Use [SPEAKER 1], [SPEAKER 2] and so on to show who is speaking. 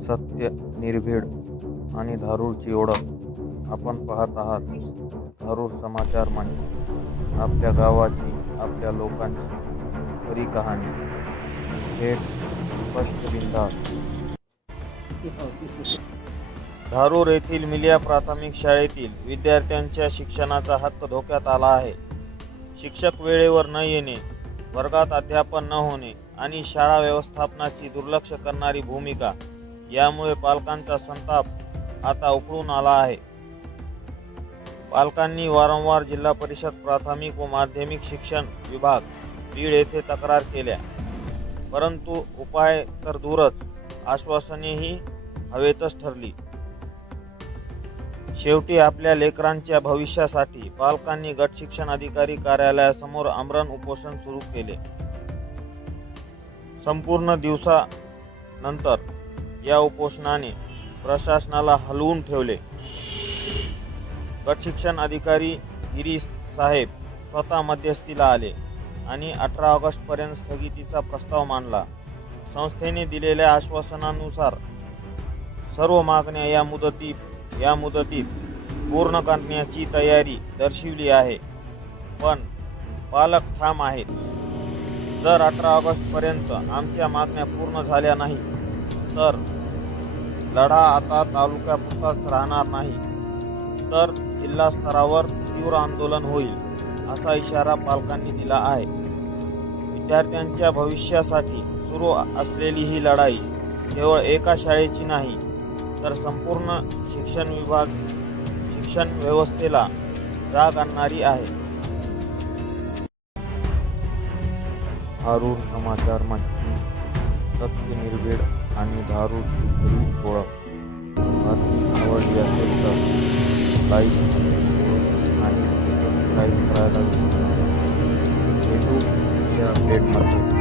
[SPEAKER 1] सत्य निर्भीड आणि धारूरची ओळख आपण पाहत आहात. धारूर समाचार मंच आपल्या गावाची आपल्या लोकांची खरी कहाणी. थेट स्पष्ट बिंदास. धारूर येथील मिलिया प्राथमिक शाळेतील विद्यार्थ्यांच्या शिक्षणाचा हक्क धोक्यात आला आहे. शिक्षक वेळेवर न येणे वर्गात अध्यापन न होणे आणि शाळा व्यवस्थापनाची दुर्लक्ष करणारी भूमिका यामुळे पालकांचा संताप आता उकळून आला आहे. पालकांनी वारंवार जिल्हा परिषद प्राथमिक व माध्यमिक शिक्षण विभाग बीड येथे तक्रार केल्या. परंतु उपाय तर दूरच आश्वासनेही हवेतच ठरली. शेवटी आपल्या लेकरांच्या भविष्यासाठी पालकांनी गट शिक्षण अधिकारी कार्यालयासमोर आमरण उपोषण सुरू केले. संपूर्ण दिवसानंतर या उपोषणाने प्रशासनाला हलवून ठेवले. गट शिक्षण अधिकारी गिरीश साहेब स्वतः मध्यस्थीला आले आणि अठरा ऑगस्ट पर्यंत स्थगितीचा प्रस्ताव मांडला. संस्थेने दिलेल्या आश्वासनानुसार सर्व मागण्या या मुदतीत या मुदतीत पूर्ण करण्याची तयारी दर्शविली आहे. पण पालक ठाम आहेत. जर अठरा ऑगस्ट पर्यंत आमच्या मागण्या पूर्ण झाल्या नाही तर लढा आता तालुक्यापुरताच राहणार नाही. तर जिल्हा स्तरावर तीव्र आंदोलन होईल असा इशारा पालकांनी दिला आहे. विद्यार्थ्यांच्या भविष्यासाठी सुरू असलेली ही लढाई केवळ एका शाळेची नाही तर संपूर्ण शिक्षण विभाग शिक्षण व्यवस्थेला जाग आणणारी आहे. धारूर समाचार मंच. सत्य निर्भीड आणि दारू खरी ओळख बातमी आवडली असेल तर लाईक आणि लाईक करायला भेटू या अपडेटमध्ये